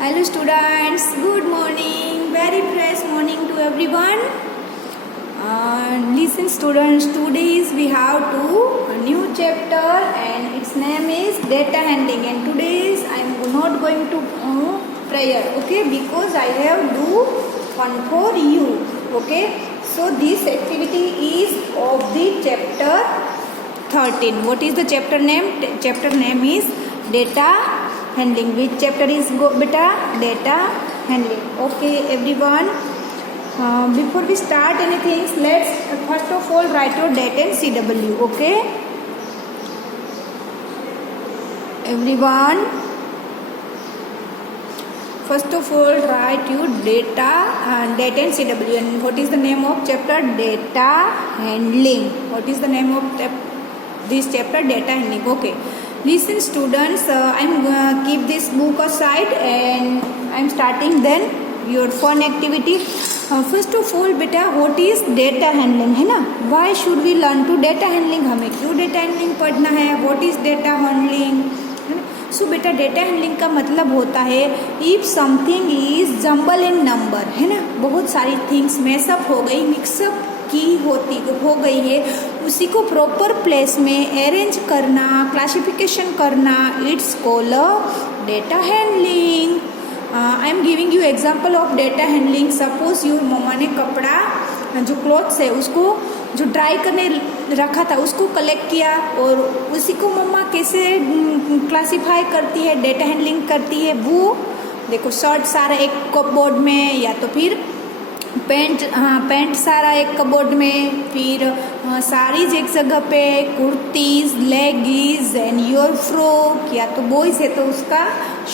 Hello students, good morning, very fresh morning to everyone. Listen students, today we have a new chapter and its name is data handling, and today I am not going to prayer, okay, because I have do one for you, okay. So this activity is of the chapter 13. What is the chapter name? Chapter name is data handling. Which chapter is beta? Data handling. Okay everyone, before we start anything, let's first of all write your date and CW. Okay everyone, first of all write your data and CW. And what is the name of chapter? Data handling. What is the name of this chapter? Data handling. Okay, listen students, I'm gonna keep this book aside and I'm starting then your fun activity. First of all बेटा, what is data handling है ना? Why should we learn to data handling? हमें क्यों data handling पढ़ना है? What is data handling? सो बेटा data handling का मतलब होता है if something is jumble in number, है ना, बहुत सारी थिंग्स मैसअप हो गई, मिक्सअप की हो गई है, उसी को प्रॉपर प्लेस में अरेंज करना, क्लासिफिकेशन करना, it's called data handling. I am giving you example of data handling. Suppose your मम्मा ने कपड़ा जो क्लॉथ्स है उसको जो ड्राई करने रखा था उसको कलेक्ट किया और उसी को मम्मा कैसे क्लासिफाई करती है, डेटा हैंडलिंग करती है. वो देखो शर्ट सारा एक कपबोर्ड में, या तो फिर पैंट सारा एक कपबोर्ड में, फिर साड़ीज एक जगह पे, kurtis, leggings and your frock, या तो बॉयज है तो उसका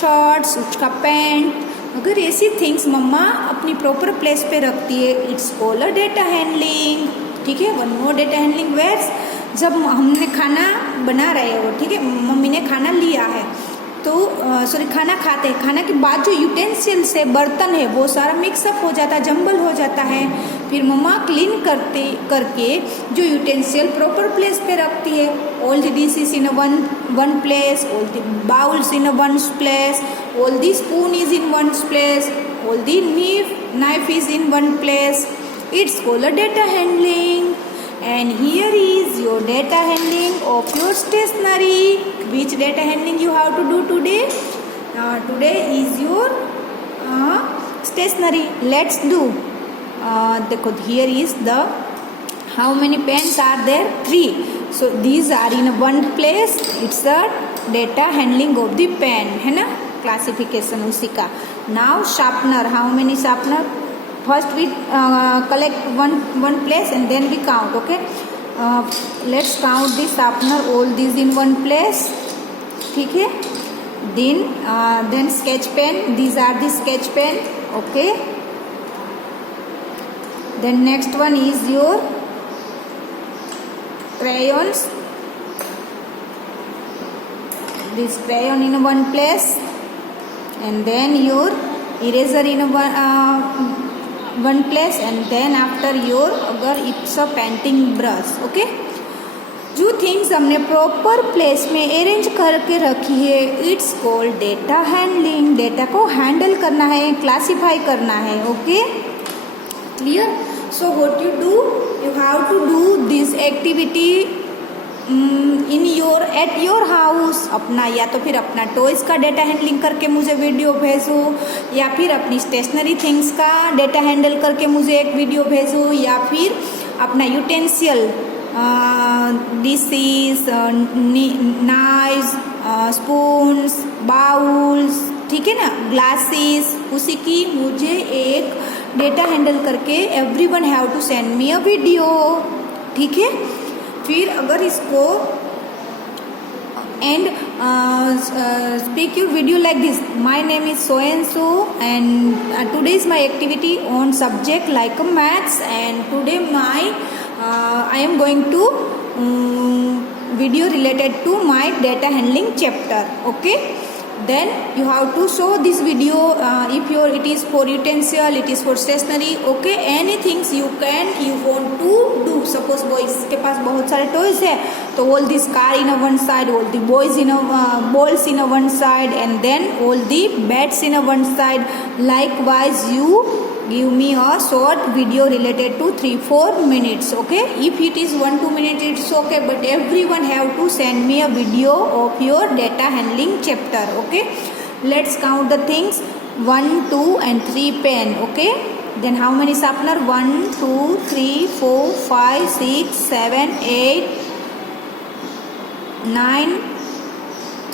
शर्ट्स, उसका पैंट. अगर ऐसी थिंग्स मम्मा अपनी प्रॉपर प्लेस पे रखती है, इट्स कॉल्ड डेटा हैंडलिंग. ठीक है, one more data handling where's, जब हमने खाना बना रहे हो, ठीक है, मम्मी ने खाना लिया है तो खाना खाते हैं, खाना के बाद जो यूटेंसिल्स है, बर्तन है, वो सारा मिक्सअप हो जाता है, जंबल हो जाता है. फिर मम्मा क्लीन करके जो यूटेंसिल प्रॉपर प्लेस पे रखती है. All the dishes in one place, all the bowls in one place, all the spoon is in one place, all the knife is in one place. It's called a data handling. And here is your data handling of your stationery. Which data handling you have to do today? Today is your stationery. Let's do. Here is the how many pens are there? 3. So these are in one place. It's a data handling of the pen, है ना, classification उसी का. Now sharpener. How many sharpener? First we collect one place and then we count. Okay, let's count the sharpener, all these in one place. ठीक है, then sketch pen, these are the sketch pen. Okay, then next one is your crayons, this crayon in one place, and then your eraser in one place, and then after your अगर it's a painting brush. Okay, जो things हमने proper place में arrange करके रखी है, it's called data handling. Data को handle करना है, क्लासिफाई करना है. Okay, clear? So what you do, you have to do this activity in at your house. अपना या तो फिर अपना टॉयज़ का डेटा हैंडलिंग करके मुझे वीडियो भेजो, या फिर अपनी स्टेशनरी थिंग्स का डेटा हैंडल करके मुझे एक वीडियो भेजो, या फिर अपना utensil, dishes, knifes, spoons, bowls, ठीक है ना, ग्लासेस, उसी की मुझे एक डेटा हैंडल करके everyone have to send me a video. ठीक है, फिर अगर इसको and speak your video like this, my name is so and so and today is my activity on subject like maths, and today I am going to video related to my data handling chapter. Okay, then you have to show this video. If it is for utensil, it is for stationery, okay, anything you want to do. Suppose boys के पास बहुत सारे toys है, तो all this car in a one side, all the boys in a balls in a one side, and then all the bats in a one side. Likewise, you give me a short video related to 3-4 minutes, okay. If it is 1-2 minutes, it's okay, but everyone have to send me a video of your data handling chapter, okay. Let's count the things. 1, 2 and 3 pen, okay. Then how many sharpener? 1, 2, 3, 4, 5, 6, 7, 8, 9,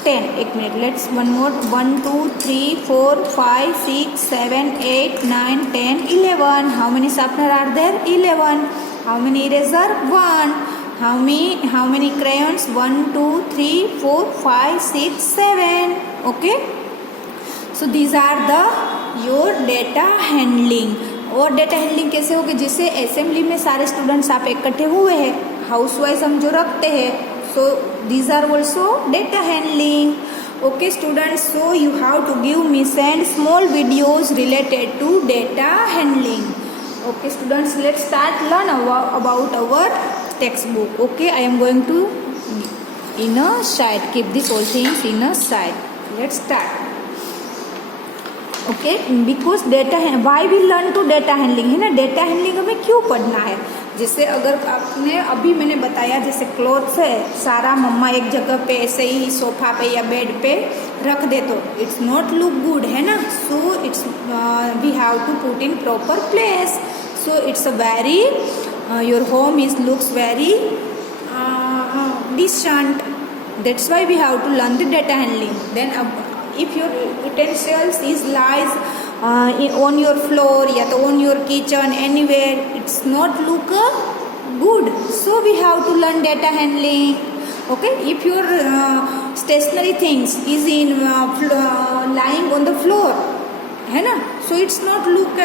10. एक minute, let's one more. 1, 2, 3, 4, 5, 6, 7, 8, 9, 10, 11. How many sharpener are there? 11. How many eraser? 1. How many crayons? 1, 2, 3, 4, 5, 6, 7. Okay. So these are the your data handling. और data handling कैसे होगी? जिससे assembly में सारे students आप इकट्ठे हुए हैं, हाउस वाइज हम जो रखते हैं, so these are also data handling. Okay students, so you have to give me send small videos related to data handling. Okay students, let's start learn about our textbook. Okay, I am going to in a side, keep this all things in a side. Let's start. Okay, because data why we learn to data handling, है ना. Data handling हमें क्यों पढ़ना है? जैसे अगर आपने अभी मैंने बताया, जैसे क्लॉथ्स है, सारा मम्मा एक जगह पे ऐसे ही सोफा पे या बेड पे रख दे तो इट्स नॉट लुक गुड, है ना. So it's we have to put in proper place. So it's a very your home is looks very decent. That's why we have to learn the data handling. Then if your utensils is lies on your floor या तो on your kitchen anywhere, it's not look good. So we have to learn data handling. Okay, if your stationary things is in lying on the floor, है ना, so it's not look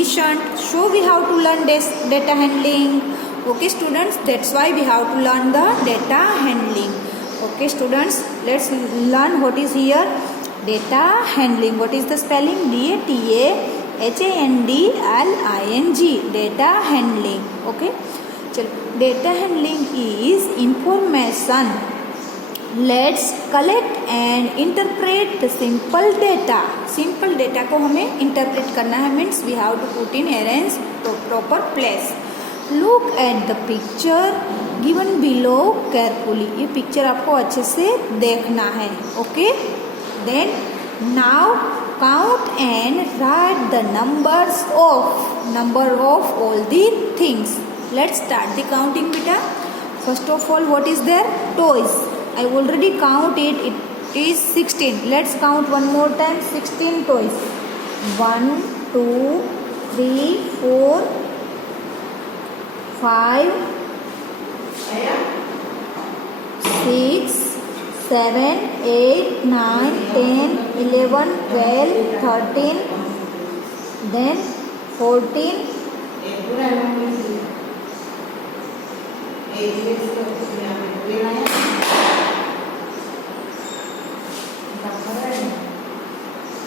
decent. So we have to learn data handling. Okay students, that's why we have to learn the data handling. Okay students, let's learn what is here data handling. What is the spelling? DATAHANDLING, data handling. Okay, चलो, data handling is information. Let's collect and interpret the simple data. Simple data को हमें interpret करना है, means we have to put in arrange to proper place. Look at the picture given below carefully. ये picture आपको अच्छे से देखना है. Okay, then now count and write the number of all the things. Let's start the counting बेटा. First of all, what is there? Toys. I already count it. It is 16. Let's count one more time. 16 toys. 1, 2, 3, 4, 5, 6, 7, 8, 9, 10, 11, 12, 13, then 14,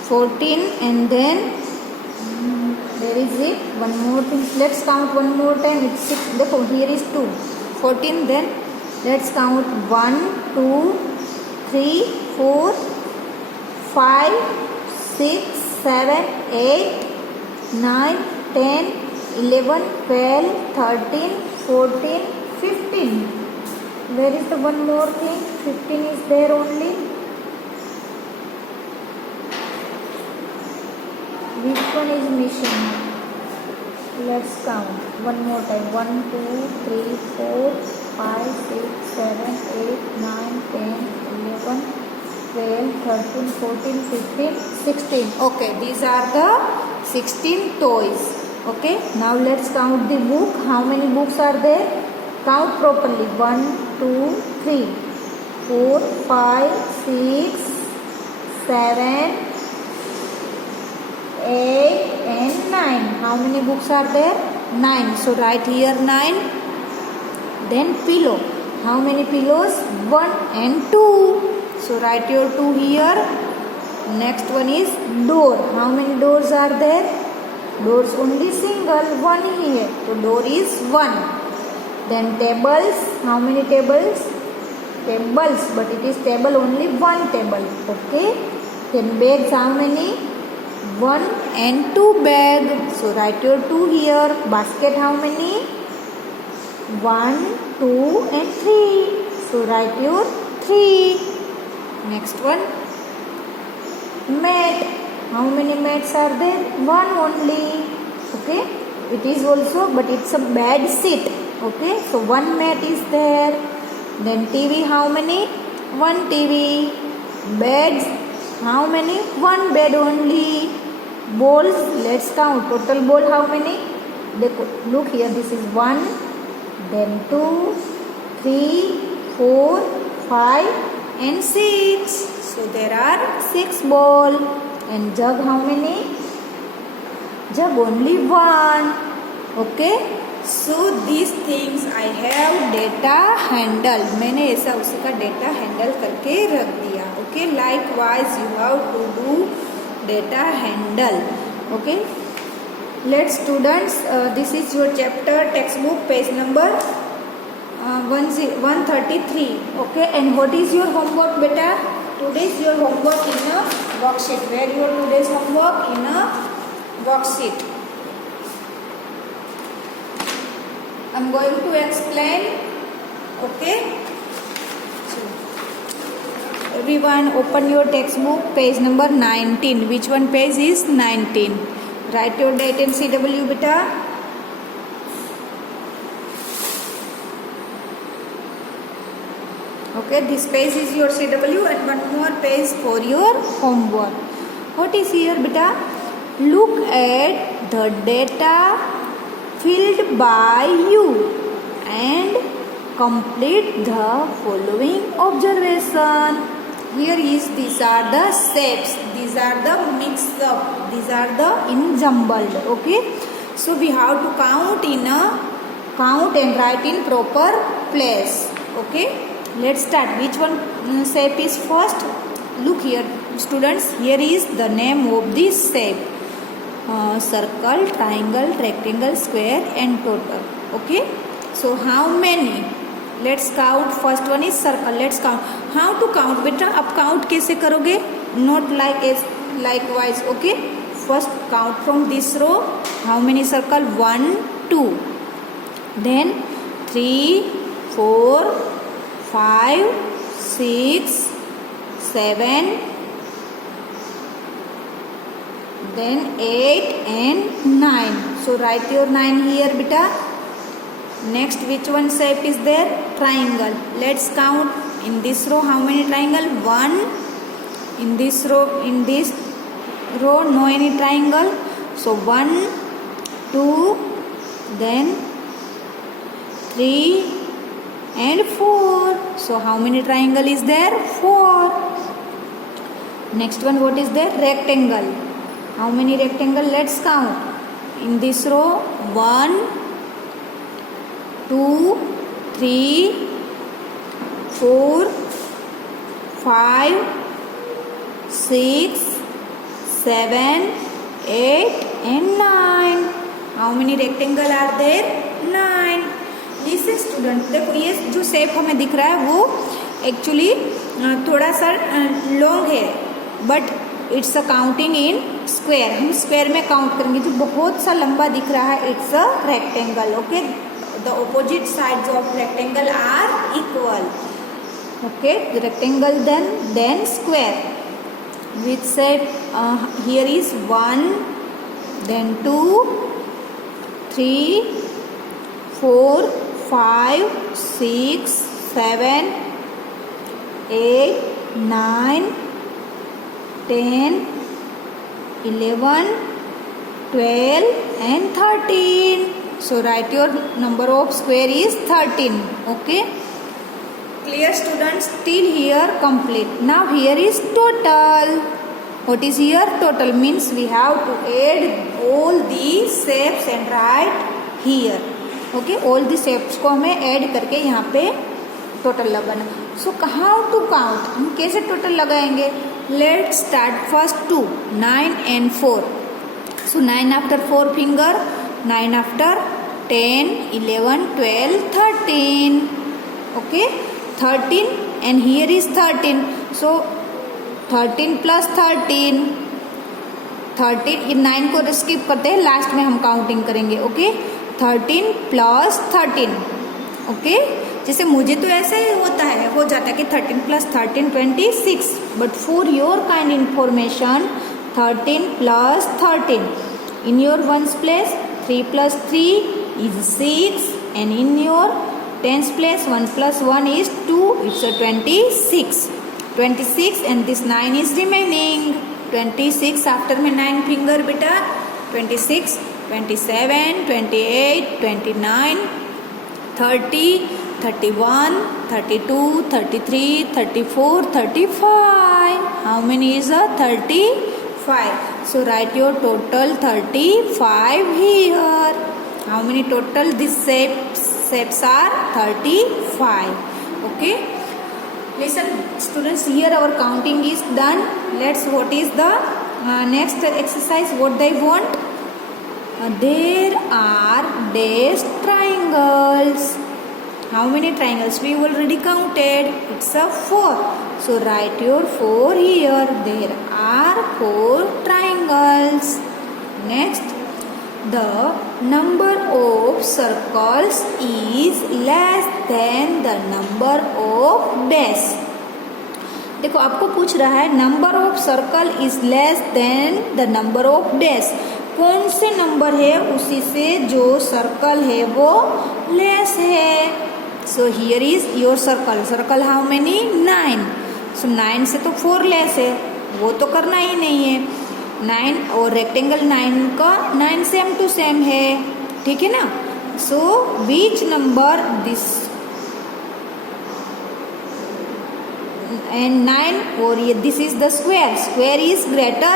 14, and then there is it. One more thing. Let's count one more time. It's 6. देखो, here is 2. 14. Then let's count 1, 2, 3, 4, 5, 6, 7, 8, 9, 10, 11, 12, 13, 14, 15. Where is the one more thing? 15 is there only. Which one is missing? Let's count one more time. 1, 2, 3, 4, 5, 6, 7, 8, 9, 10, 11, 12, 13, 14, 15, 16. Okay, these are the 16 toys. Okay, now let's count the book. How many books are there? Count properly. 1, 2, 3, 4, 5, 6, 7, 8 and 9. How many books are there? 9. So write here 9. Then pillow. How many pillows? 1 and 2. So write your 2 here. Next one is door. How many doors are there? Doors only single, one here. So door is 1. Then tables. How many tables? Tables, but it is table only one table. Okay. Then bags, how many? 1 and 2 bag. So write your 2 here. Basket, how many? 1, 2 and 3. So write your 3. Next one. Mat. How many mats are there? 1 only. Okay. It is also, but it's a bed sheet. Okay. So 1 mat is there. Then TV, how many? 1 TV. Beds, how many? 1 bed only. Bowls, let's count. Total bowl, how many? Look here, this is 1, then 2, 3, 4, 5 and 6. So there are 6 bowls. And jug, how many? Jug only 1. Okay. So these things I have data handle. मैंने ऐसा उसी का data handle करके रख दिया. Okay. Likewise you have to do data handle. Okay. Let's students, this is your chapter textbook page number 133. Okay. And what is your homework, beta? Today's your homework in a worksheet. Where your today's homework? In a worksheet. I'm going to explain. Okay. So, everyone open your textbook page number 19. Which one page is 19? Write your date and CW, beta. Okay, this page is your CW and one more page for your homework. What is here, beta? Look at the data filled by you and complete the following observation. Here is, these are the shapes, these are the mixed up, these are the in jumbled. Okay, so we have to count and write in proper place. Okay, let's start. Which one shape is first? Look here, students, here is the name of this shape. Circle, triangle, rectangle, square and total. Okay, so how many? Let's count. First one is circle. Let's count. How to count, beta? अब count कैसे करोगे? Not like as likewise. Okay, first count from this row. How many circle? 1, 2. Then 3, 4, 5, 6, 7. Then 8 and 9. So write your 9 here, beta. Next, which one shape is there? Triangle. Let's count. In this row, how many triangle? 1. In this row, no any triangle. So 1, 2, then 3 and 4. So how many triangle is there? 4. Next one, what is there? Rectangle. How many rectangle? Let's count. In this row, 1, 2, 3, 4, 5, 6, 7, 8 and 9. How many rectangle are there? 9. Listen student, देखो ये जो shape हमें दिख रहा है वो actually थोड़ा सा लॉन्ग है, but it's a counting in square. हम स्क्वायर में काउंट करेंगे. जो बहुत सा लंबा दिख रहा है it's a rectangle. Okay, the opposite sides of rectangle are equal. Okay, rectangle then square. Which shape? Here is 1, then 2, 3, 4, 5, 6, 7, 8, 9, 10, 11, 12 and 13. So write your number of square is 13. Okay. Clear students? Till here complete. Now here is total. What is here? Total means we have to add all these shapes and write here. Okay, all the shapes को हमें add करके यहाँ पे total लगाना. So how to count, हम कैसे total लगाएंगे? Let's start first 2, 9 and 4. So 9 after 4 finger, 9 after 10, 11, 12, 13. Okay, 13 and here is 13. So 13 plus 13, 13, ये 9 को स्किप करते हैं, लास्ट में हम काउंटिंग करेंगे. Okay, 13 plus 13. ओके, जैसे मुझे तो ऐसे ही होता है, हो जाता है कि 13 plus 13 26, but for your kind information 13 plus 13. In your ones place 3 plus 3 is 6, and in your tens place 1 plus 1 is 2. It's a 26. 26 and this 9 is remaining. 26 after में 9 finger बेटा. 26, 27, 28, 29, 30, 31, 32, 33, 34, 35. How many is a 35? So write your total 35 here. How many total these shapes are? 35. Okay. Listen students, here our counting is done. Let's, what is the next exercise, what they want? There are dash triangles. How many triangles? We already counted. It's a 4. So write your 4 here. There are 4 triangles. Next, the number of circles is less than the number of dash. देखो आपको पूछ रहा है number of circle is less than the number of dash. कौन से number है उसी से जो सर्कल है वो लेस है. सो here is your circle. Circle how many? 9. सो 9 से तो 4 लेस है, वो तो करना ही नहीं है. 9 और रेक्टेंगल 9 का 9 सेम टू सेम है, ठीक है ना. सो विच नंबर दिस and 9 और ये this is the square. Square is greater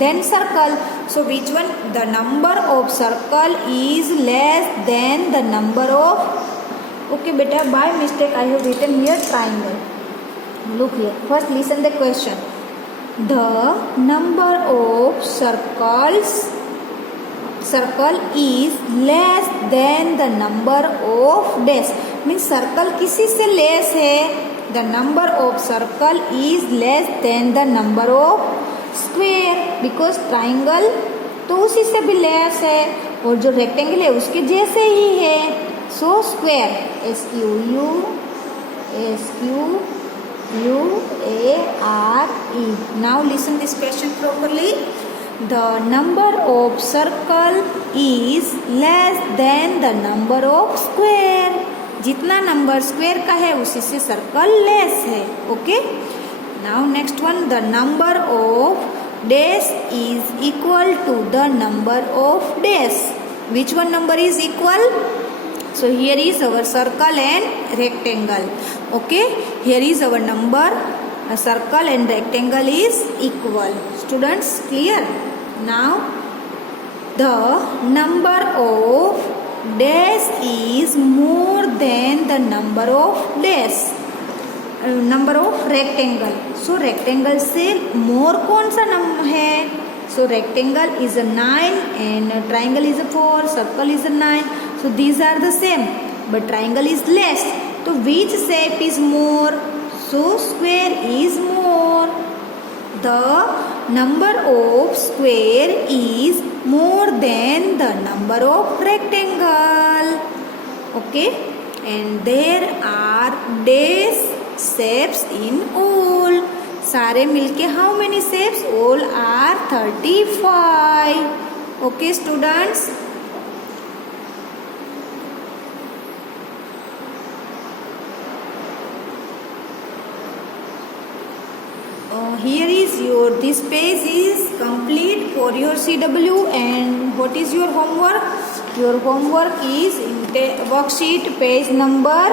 than circle. So which one? The number of circle is less than the number of. Okay beta, by mistake I have written here triangle. Look here. First listen the question. The number of circle is less than the number of dash. Means circle किसी से less है. The number of circle is less than the number of square, because triangle तो उसी से भी less है और जो रेक्टेंगल है उसके जैसे ही है. So square SQUARE. Now listen this question properly. The number of circle is less than the number of square. जितना नंबर स्क्वायर का है उसी से सर्कल लेस है. Okay, now next one. The number of dash is equal to the number of dash. Which one number is equal? So here is our circle and rectangle. Okay, here is our number, circle and rectangle is equal. Students clear? Now the number of dash is more than the number of dash, number of rectangle. So rectangle से more कौन सा number है? So rectangle is a 9 and triangle is a 4, circle is a 9. So these are the same, but triangle is less. So which shape is more? So square is more. The number of square is more than the number of rectangle. Okay, and there are dash shapes in all. सारे मिलके how many shapes? All are 35. Okay students. Here is your, this page is complete for your CW. And what is your homework? Your homework is in the worksheet page number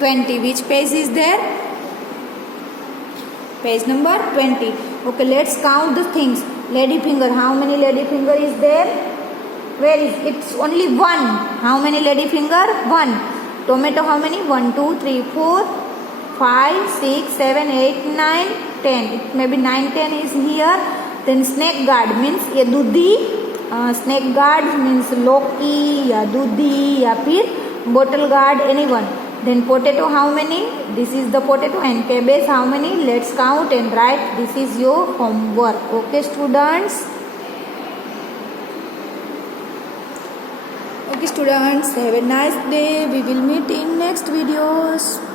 20. Which page is there? Page number 20. Okay, let's count the things. Lady finger, how many lady finger is there? Where is it? It's only 1. How many lady finger? 1. Tomato, how many? 1, 2, 3, 4, 5, 6, 7, 8, 9, 10. It may be 9, 10 is here. Then snake guard means ये दूधी. Snake guard means Loki या दूधी या फिर bottle guard, anyone. Then potato, how many? This is the potato. And cabbage, how many? Let's count and write. This is your homework. Okay, students. Okay, students. Have a nice day. We will meet in next videos.